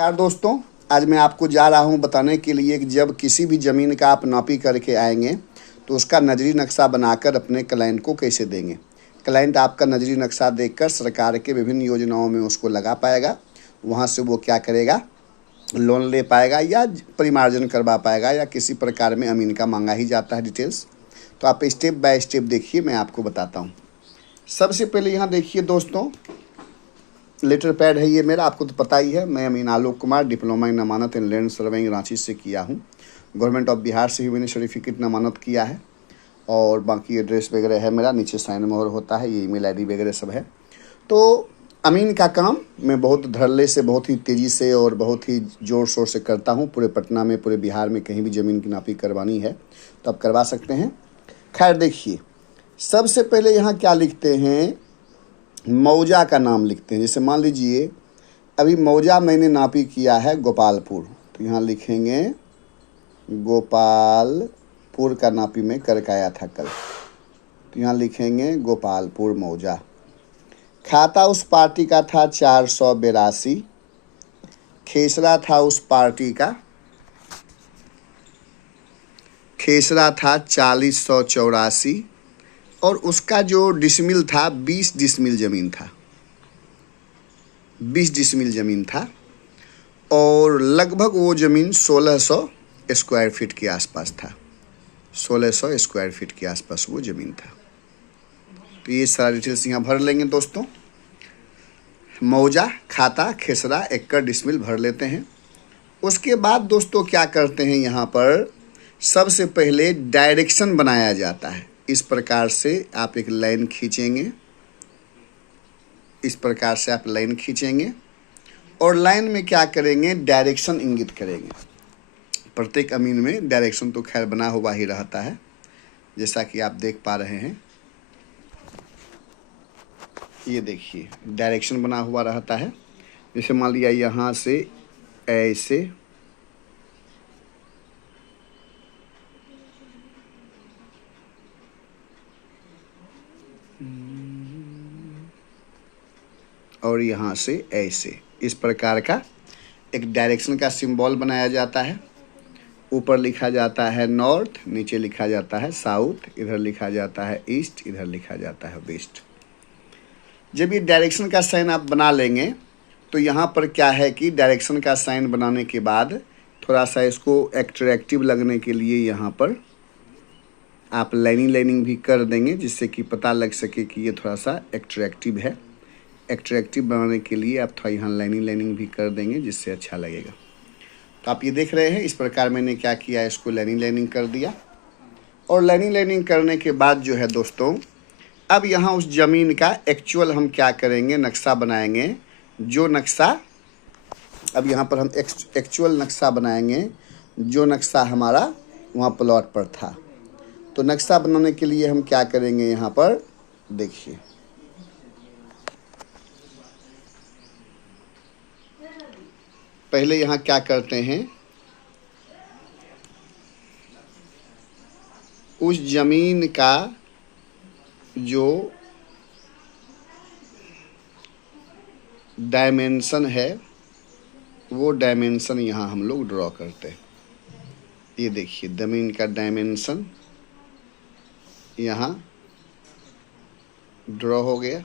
नमस्कार दोस्तों। आज मैं आपको जा रहा हूं बताने के लिए कि जब किसी भी ज़मीन का आप नापी करके आएंगे तो उसका नजरी नक्शा बनाकर अपने क्लाइंट को कैसे देंगे। क्लाइंट आपका नजरी नक्शा देखकर सरकार के विभिन्न योजनाओं में उसको लगा पाएगा। वहां से वो क्या करेगा, लोन ले पाएगा या परिमार्जन करवा पाएगा या किसी प्रकार में अमीन का मांगा ही जाता है डिटेल्स। तो आप स्टेप बाय स्टेप देखिए, मैं आपको बताता हूँ। सबसे पहले यहाँ देखिए दोस्तों, लेटर पैड है ये मेरा, आपको तो पता ही है। मैं अमीन आलोक कुमार, डिप्लोमा इन अमानत इन लैंड सर्वेइंग रांची से किया हूँ। गवर्नमेंट ऑफ बिहार से ही मैंने सर्टिफिकेट अमानत किया है और बाकी एड्रेस वगैरह है मेरा, नीचे साइन मोहर होता है, ये ईमेल आईडी वगैरह सब है। तो अमीन का काम मैं बहुत धड़ल्ले से, बहुत ही तेज़ी से और बहुत ही ज़ोर शोर से करता हूँ। पूरे पटना में, पूरे बिहार में कहीं भी ज़मीन की नापी करवानी है तो आप करवा सकते हैं। खैर देखिए, सबसे पहले यहाँ क्या लिखते हैं, मौजा का नाम लिखते हैं। जैसे मान लीजिए अभी मौजा मैंने नापी किया है गोपालपुर, तो यहाँ लिखेंगे गोपालपुर का नापी में करके आया था कल, तो यहाँ लिखेंगे गोपालपुर मौजा। खाता उस पार्टी का था 482, खेसरा था उस पार्टी का, खेसरा था 4084 और उसका जो डिसमिल था 20 डिसमिल ज़मीन था, 20 डिसमिल ज़मीन था और लगभग वो ज़मीन 1600 स्क्वायर फीट के आसपास था। 1600 स्क्वायर फीट के आसपास वो ज़मीन था। तो ये सारा डिटेल्स यहाँ भर लेंगे दोस्तों। मौजा, खाता, खेसरा, एकड़, डिसमिल भर लेते हैं। उसके बाद दोस्तों क्या करते हैं, यहाँ पर सबसे पहले डायरेक्शन बनाया जाता है। इस प्रकार से आप एक लाइन खींचेंगे, इस प्रकार से आप लाइन खींचेंगे और लाइन में क्या करेंगे, डायरेक्शन इंगित करेंगे। प्रत्येक अमीन में डायरेक्शन तो खैर बना हुआ ही रहता है, जैसा कि आप देख पा रहे हैं। ये देखिए डायरेक्शन बना हुआ रहता है। जैसे मान लिया यहाँ से ऐसे, और यहाँ से ऐसे, इस प्रकार का एक डायरेक्शन का सिंबल बनाया जाता है। ऊपर लिखा जाता है नॉर्थ, नीचे लिखा जाता है साउथ, इधर लिखा जाता है ईस्ट, इधर लिखा जाता है वेस्ट। जब ये डायरेक्शन का साइन आप बना लेंगे तो यहाँ पर क्या है कि डायरेक्शन का साइन बनाने के बाद थोड़ा सा इसको एट्रैक्टिव लगने के लिए यहाँ पर आप लाइनिंग भी कर देंगे, जिससे कि पता लग सके कि ये थोड़ा सा एट्रैक्टिव है। एट्रैक्टिव बनाने के लिए आप थोड़ा यहाँ लाइनिंग भी कर देंगे, जिससे अच्छा लगेगा। तो आप ये देख रहे हैं, इस प्रकार मैंने क्या किया, इसको लाइनिंग कर दिया। और लाइनिंग करने के बाद जो है दोस्तों, अब यहाँ उस ज़मीन का एक्चुअल हम क्या करेंगे, नक्शा बनाएंगे। जो नक्शा, अब यहाँ पर हम एक्चुअल नक्शा बनाएंगे, जो नक्शा हमारा वहाँ प्लॉट पर था। तो नक्शा बनाने के लिए हम क्या करेंगे, यहाँ पर देखिए, पहले यहाँ क्या करते हैं, उस ज़मीन का जो डायमेंशन है वो डायमेंशन यहाँ हम लोग ड्रॉ करते हैं। ये देखिए ज़मीन का डायमेंशन यहाँ ड्रॉ हो गया।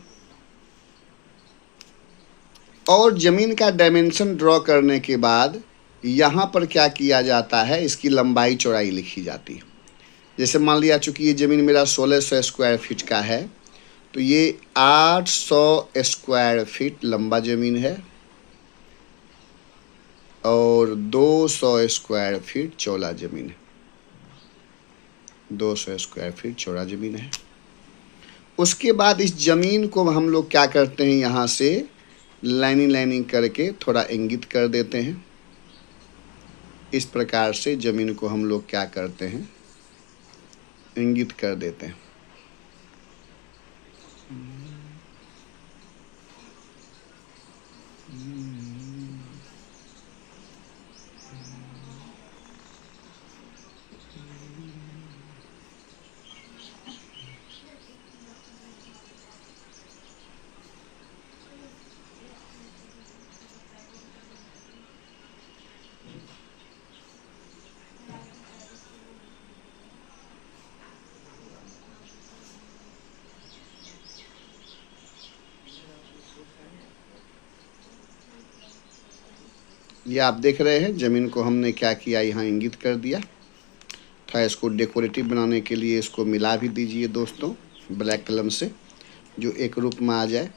और ज़मीन का डायमेंशन ड्रॉ करने के बाद यहाँ पर क्या किया जाता है, इसकी लंबाई चौड़ाई लिखी जाती है। जैसे मान लिया चूँकि ये ज़मीन मेरा 1600 स्क्वायर फीट का है, तो ये 800 स्क्वायर फीट लंबा ज़मीन है और 200 स्क्वायर फीट चौड़ा ज़मीन है। 200 स्क्वायर फीट चौड़ा ज़मीन है। उसके बाद इस ज़मीन को हम लोग क्या करते हैं, यहाँ से लाइनिंग करके थोड़ा इंगित कर देते हैं। इस प्रकार से ज़मीन को हम लोग क्या करते हैं, इंगित कर देते हैं। ये आप देख रहे हैं ज़मीन को हमने क्या किया, यहाँ इंगित कर दिया था। इसको डेकोरेटिव बनाने के लिए इसको मिला भी दीजिए दोस्तों ब्लैक कलम से, जो एक रूप में आ जाए।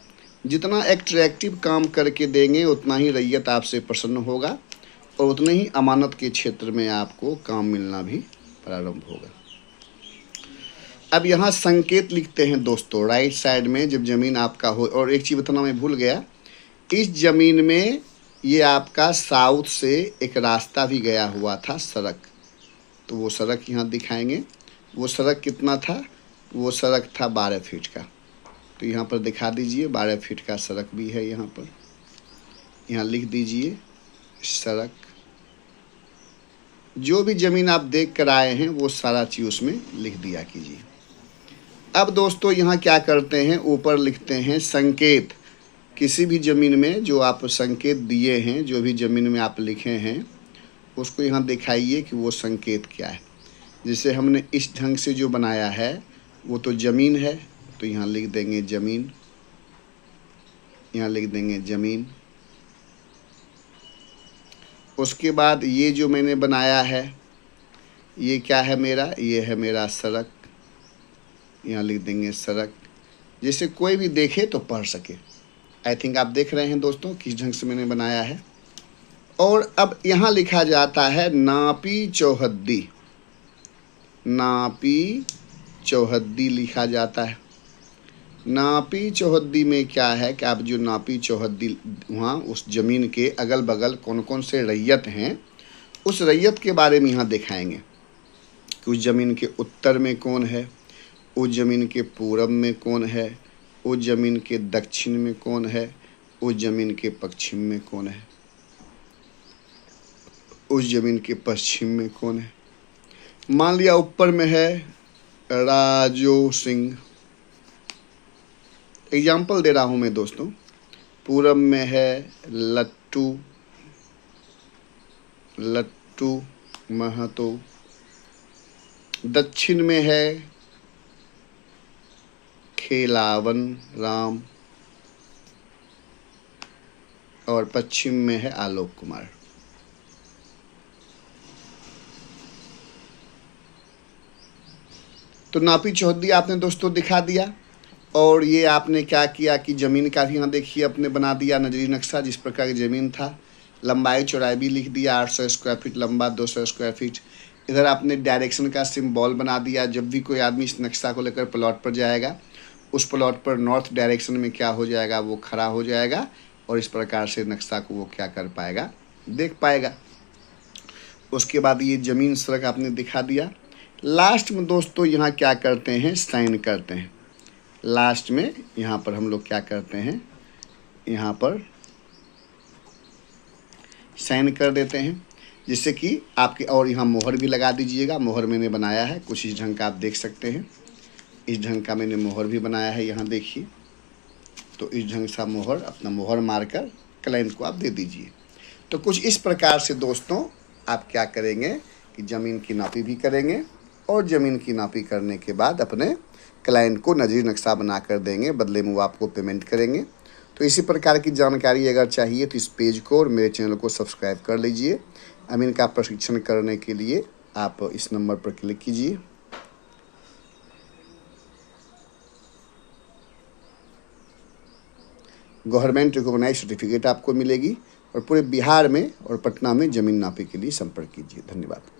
जितना एट्रैक्टिव काम करके देंगे उतना ही रैयत आपसे प्रसन्न होगा और उतने ही अमानत के क्षेत्र में आपको काम मिलना भी प्रारंभ होगा। अब यहाँ संकेत लिखते हैं दोस्तों राइट साइड में जब ज़मीन आपका हो। और एक चीज़ बताना मैं भूल गया, इस ज़मीन में ये आपका साउथ से एक रास्ता भी गया हुआ था, सड़क। तो वो सड़क यहाँ दिखाएंगे। वो सड़क कितना था? वो सड़क था 12 फीट का। तो यहाँ पर दिखा दीजिए 12 फीट का सड़क भी है। यहाँ पर यहाँ लिख दीजिए सड़क। जो भी ज़मीन आप देख कर आए हैं वो सारा चीज़ उसमें लिख दिया कीजिए। अब दोस्तों यहाँ क्या करते हैं, ऊपर लिखते हैं संकेत। किसी भी ज़मीन में जो आप संकेत दिए हैं, जो भी ज़मीन में आप लिखे हैं, उसको यहाँ दिखाइए कि वो संकेत क्या है। जैसे हमने इस ढंग से जो बनाया है वो तो ज़मीन है, तो यहाँ लिख देंगे ज़मीन, यहाँ लिख देंगे ज़मीन। उसके बाद ये जो मैंने बनाया है ये क्या है मेरा, ये है मेरा सड़क, यहाँ लिख देंगे सड़क, जिससे कोई भी देखे तो पढ़ सके। आई थिंक आप देख रहे हैं दोस्तों किस ढंग से मैंने बनाया है। और अब यहाँ लिखा जाता है नापी चौहद्दी। नापी चौहद्दी लिखा जाता है। नापी चौहद्दी में क्या है कि आप जो नापी चौहद्दी वहाँ उस ज़मीन के अगल बगल कौन कौन से रैयत हैं, उस रैयत के बारे में यहाँ दिखाएंगे कि उस ज़मीन के उत्तर में कौन है, उस ज़मीन के पूरब में कौन है, उस ज़मीन के दक्षिण में कौन है, उस ज़मीन के पश्चिम में कौन है, उस ज़मीन के पश्चिम में कौन है। मान लिया ऊपर में है राजो सिंह, एग्जाम्पल दे रहा हूँ मैं दोस्तों। पूरब में है लट्टू महतो, दक्षिण में है खेलावन राम और पश्चिम में है आलोक कुमार। तो नापी चौहद्दी आपने दोस्तों दिखा दिया। और ये आपने क्या किया कि ज़मीन का भी यहाँ देखिए अपने बना दिया नजरी नक्शा, जिस प्रकार की ज़मीन था। लंबाई चौड़ाई भी लिख दिया, 800 स्क्वायर फीट लंबा, 200 स्क्वायर फीट। इधर आपने डायरेक्शन का सिंबल बना दिया। जब भी कोई आदमी इस नक्शा को लेकर प्लॉट पर जाएगा, उस प्लॉट पर नॉर्थ डायरेक्शन में क्या हो जाएगा, वो खड़ा हो जाएगा और इस प्रकार से नक्शा को वो क्या कर पाएगा, देख पाएगा। उसके बाद ये ज़मीन सड़क आपने दिखा दिया। लास्ट में दोस्तों यहाँ क्या करते हैं, साइन करते हैं। लास्ट में यहाँ पर हम लोग क्या करते हैं, यहाँ पर साइन कर देते हैं, जिससे कि आपके, और यहाँ मोहर भी लगा दीजिएगा। मोहर मैंने बनाया है कुछ इस ढंग का, आप देख सकते हैं। इस ढंग का मैंने मोहर भी बनाया है, यहाँ देखिए। तो इस ढंग सा मोहर, अपना मोहर मारकर क्लाइंट को आप दे दीजिए। तो कुछ इस प्रकार से दोस्तों आप क्या करेंगे कि ज़मीन की नापी भी करेंगे और ज़मीन की नापी करने के बाद अपने क्लाइंट को नजरी नक्शा बना कर देंगे, बदले में वो आपको पेमेंट करेंगे। तो इसी प्रकार की जानकारी अगर चाहिए तो इस पेज को और मेरे चैनल को सब्सक्राइब कर लीजिए। अमीन का प्रशिक्षण करने के लिए आप इस नंबर पर क्लिक कीजिए। गवर्नमेंट रिकॉग्नाइज सर्टिफिकेट आपको मिलेगी और पूरे बिहार में और पटना में ज़मीन नापी के लिए संपर्क कीजिए। धन्यवाद।